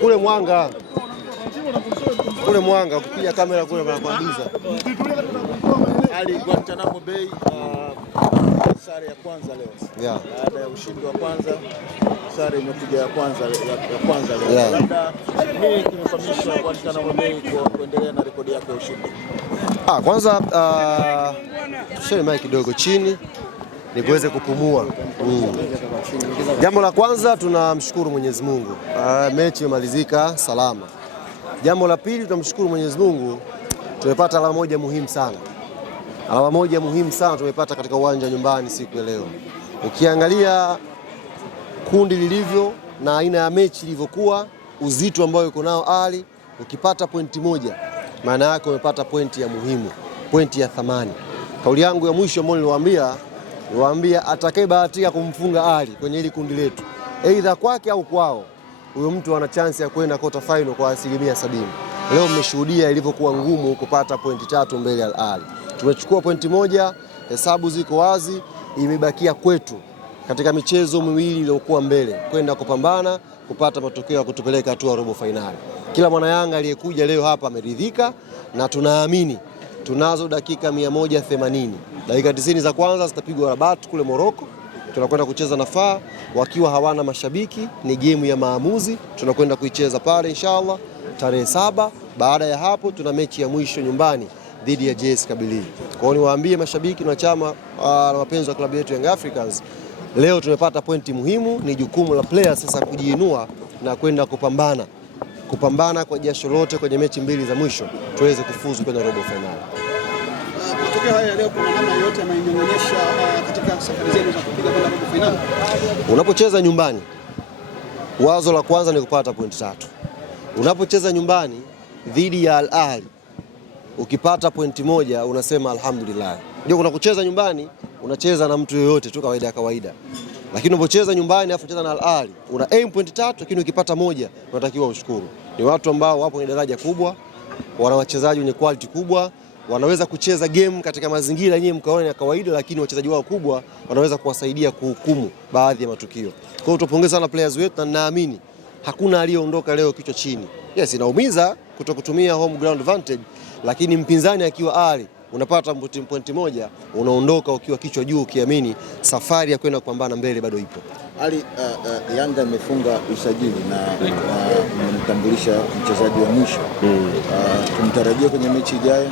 Kule Mwanga. Kule Mwanga ukipiga kamera kule wanakuagiza. Ali Guantanamo Bay sare ya kwanza leo. Yeah. Baada ya ushindi wa kwanza, sare imekuja ya kwanza leo. Yeah. Labda nini kimefamisha Guantanamo Bay kuendelea na rekodi yake ya ushindi? Kwanza tusheni mai kidogo chini ni kuweze kupumua. Jambo la kwanza tunamshukuru Mwenyezi Mungu. Mechi imemalizika salama. Jambo la pili tunamshukuru Mwenyezi Mungu, tumepata alama moja muhimu sana. Alama moja muhimu sana tumepata katika uwanja nyumbani siku ya leo. Ukiangalia kundi lilivyo na aina ya mechi ilivyokuwa, uzito ambao yuko nao Ali, ukipata pointi moja maana yake umepata pointi ya muhimu, pointi ya thamani. Kauli yangu ya mwisho ambayo niliwaambia atakayebahatika kumfunga Ali kwenye hili kundi letu, aidha kwake au kwao, huyo mtu ana chance ya kwenda quarter final kwa 70%. Leo mmeshuhudia ilivyokuwa ngumu kupata pointi 3 mbele ya Al Ahly. Tumechukua pointi moja, hesabu ziko wazi, imebakia kwetu katika michezo miwili iliyokuwa mbele kwenda kupambana kupata matokeo ya kutupeleka hatua robo finali. Kila mwana Yanga aliyekuja leo hapa ameridhika, na tunaamini tunazo dakika 180. Dakika 90 za kwanza zitapigwa Rabat kule Morocco. Tunakwenda kucheza na FAR wakiwa hawana mashabiki, ni game ya maamuzi, tunakwenda kuicheza pale inshallah tarehe 7. Baada ya hapo tuna mechi ya mwisho nyumbani dhidi ya JS Kabylie. Kwa hiyo niwaambie mashabiki na chama na wapenzi wa klabu yetu Young Africans, leo tumepata pointi muhimu, ni jukumu la players sasa kujiinua na kwenda kupambana kwa jasho lote kwenye mechi mbili za mwisho tuweze kufuzu kwenye robo finali. Matokeo haya leo kuna namna yote yanaonyesha katika safari zenu za kupiga kwenda robo finali. Unapocheza nyumbani, wazo la kwanza ni kupata pointi 3. Unapocheza nyumbani dhidi ya Al Ahly, ukipata pointi moja unasema alhamdulillah. Ndio kuna kucheza nyumbani, unacheza na mtu yoyote tu kawaida. Lakini unapocheza nyumbani afu cheza na Al Ahly, una aim pointi 3, lakini ukipata moja unatakiwa ushukuru. Ni watu ambao wapo kwenye daraja kubwa, wana wachezaji wenye quality kubwa, wanaweza kucheza game katika mazingira yenyewe mkaona ya kawaida, lakini wachezaji wao kubwa wanaweza kuwasaidia kuhukumu baadhi ya matukio. Kwa hiyo tupongeze sana players wetu, na naamini hakuna aliyeondoka leo kichwa chini. Yes, inaumiza kutokutumia home ground advantage, lakini mpinzani akiwa Ali unapata pointi moja, unaondoka ukiwa kichwa juu, ukiamini safari ya kwenda kupambana mbele bado ipo. Ali, Yanga imefunga usajili na mtambulisha mchezaji wa mwisho. Tumtarajia kwenye mechi ijayo?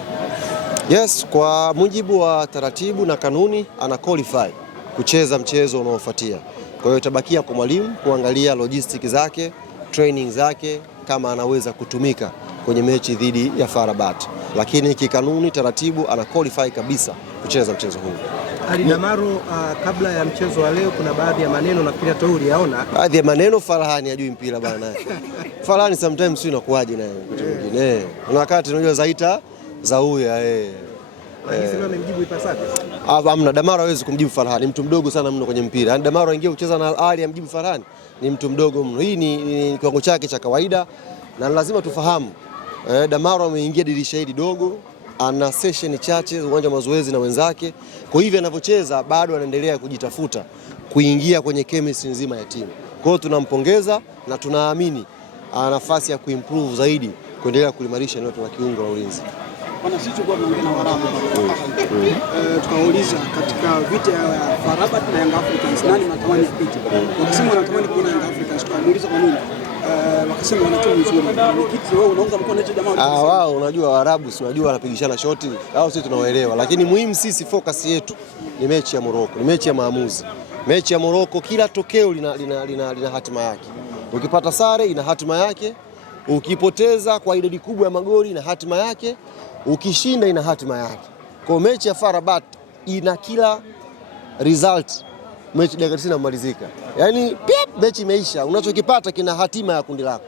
Yes, kwa mujibu wa taratibu na kanuni ana qualify kucheza mchezo unaofuatia. Kwa hiyo itabakia kwa mwalimu kuangalia logistic zake, training zake, kama anaweza kutumika kwenye mechi dhidi ya FAR Rabat. Lakini kikanuni taratibu ana qualify kabisa kucheza mchezo huu. Ali Damaro, kabla ya mchezo wa leo kuna baadhi ya maneno nafikiri hata uliyaona. Baadhi ya maneno Farhani hajui mpira bana. Farhani sometimes sio inakuaje naye kitu kingine. Kuna wakati unajua zaita za huya Lakini sema amemjibu ipasavyo. Hamna, Damaro hawezi kumjibu Farhani, mtu mdogo sana mno kwenye mpira. Yaani Damaro aingie kucheza na Al Ahly amjibu Farhani, ni mtu mdogo mno. Hii ni kiwango chake cha kawaida, na lazima tufahamu Damaro ameingia dirisha hili dogo, ana session chache uwanja wa mazoezi na wenzake. Kwa hivyo anavyocheza bado anaendelea kujitafuta kuingia kwenye chemistry nzima ya timu. Kwa hiyo tunampongeza na tunaamini ana nafasi ya kuimprove zaidi, kuendelea kuimarisha eneo la kiungo la ulinzi. Bwana, sisi tulikuwa tunaongea na Waarabu tukauliza katika vita ya FAR Rabat na Young Africans nani mnatamani kupita. Wakasema wanatamani kuona Young Africans. Tukamuuliza kwa nini? Wakasema wanatoa nzuri. Kitu wewe unaunga mkono hicho jamaa? Wao unajua Waarabu si unajua wanapigishana shoti, au sisi tunawaelewa, lakini muhimu sisi focus yetu ni mechi ya Morocco, ni mechi ya maamuzi. Mechi ya Morocco kila tokeo lina hatima yake. Ukipata sare ina hatima yake, ukipoteza kwa idadi kubwa ya magoli ina hatima yake, ukishinda ina hatima yake. Kwa mechi ya FAR Rabat ina kila result, mechi dakika 90 inamalizika. Yaani mechi imeisha, unachokipata kina hatima ya kundi lako.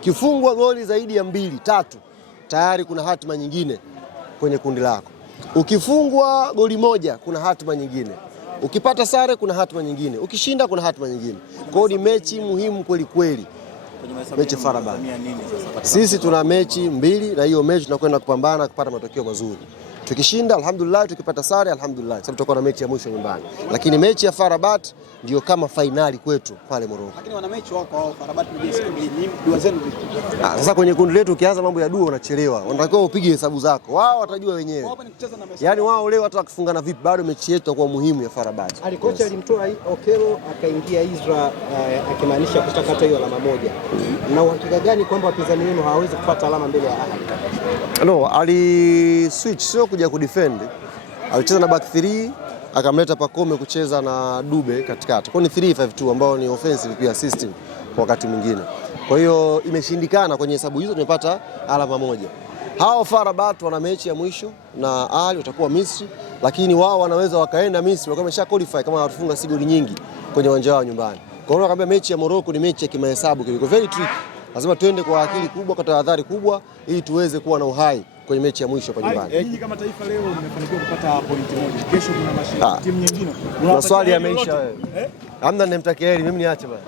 Kifungwa goli zaidi ya 2, 3, tayari kuna hatima nyingine kwenye kundi lako. Ukifungwa goli moja kuna hatima nyingine. Ukipata sare kuna hatima nyingine. Ukishinda kuna hatima nyingine. Kwa hiyo ni mechi muhimu kweli kweli. Mechi FAR Rabat. Sisi tuna mechi 2 na hiyo mechi tunakwenda kupambana kupata matokeo mazuri. Tukishinda alhamdulillah, tukipata sare alhamdulillah, sababu tutakuwa na mechi ya mwisho nyumbani. Lakini mechi ya FAR Rabat ndio kama fainali kwetu pale Morocco. Lakini wana mechi wao FAR Rabat ni dua zenu vipi? Sasa kwenye kundi letu ukianza mambo ya dua unachelewa. Unatakiwa upige hesabu zako. Wao watajua wenyewe. Wao hapa ni kucheza na Messi. Yaani wao leo hata wakifungana vipi bado mechi yetu itakuwa muhimu ya FAR Rabat. Kocha alimtoa Okelo akaingia Isra akimaanisha kutaka hata hiyo alama moja. Na uhakika gani kwamba wapinzani wenu hawawezi kupata alama mbele ya Ahli? No, ali switch sio kuja kudefend. Alicheza na back 3 akamleta Pacome kucheza na Dube katikati. Kwa ni 3-5-2 ambao ni offensive pia system kwa wakati mwingine. Kwa hiyo imeshindikana kwenye hesabu hizo, tumepata alama moja. Hao FAR Rabat wana mechi ya mwisho na Ahli watakuwa Misri, lakini wao wanaweza wakaenda Misri wakiwa wamesha qualify kama watafunga si goli nyingi kwenye uwanja wao nyumbani. Kwa hiyo nakwambia mechi ya Morocco ni mechi ya kimahesabu, kiliko very tricky. Lazima tuende kwa akili kubwa, kwa tahadhari kubwa ili tuweze kuwa na uhai kwenye mechi ya mwisho kwa nyumbani. Nyinyi kama taifa leo mmefanikiwa kupata pointi moja. Kesho kuna timu nyingine. Maswali yameisha wewe. Hamna, nimtakia heri, mimi niache bwana.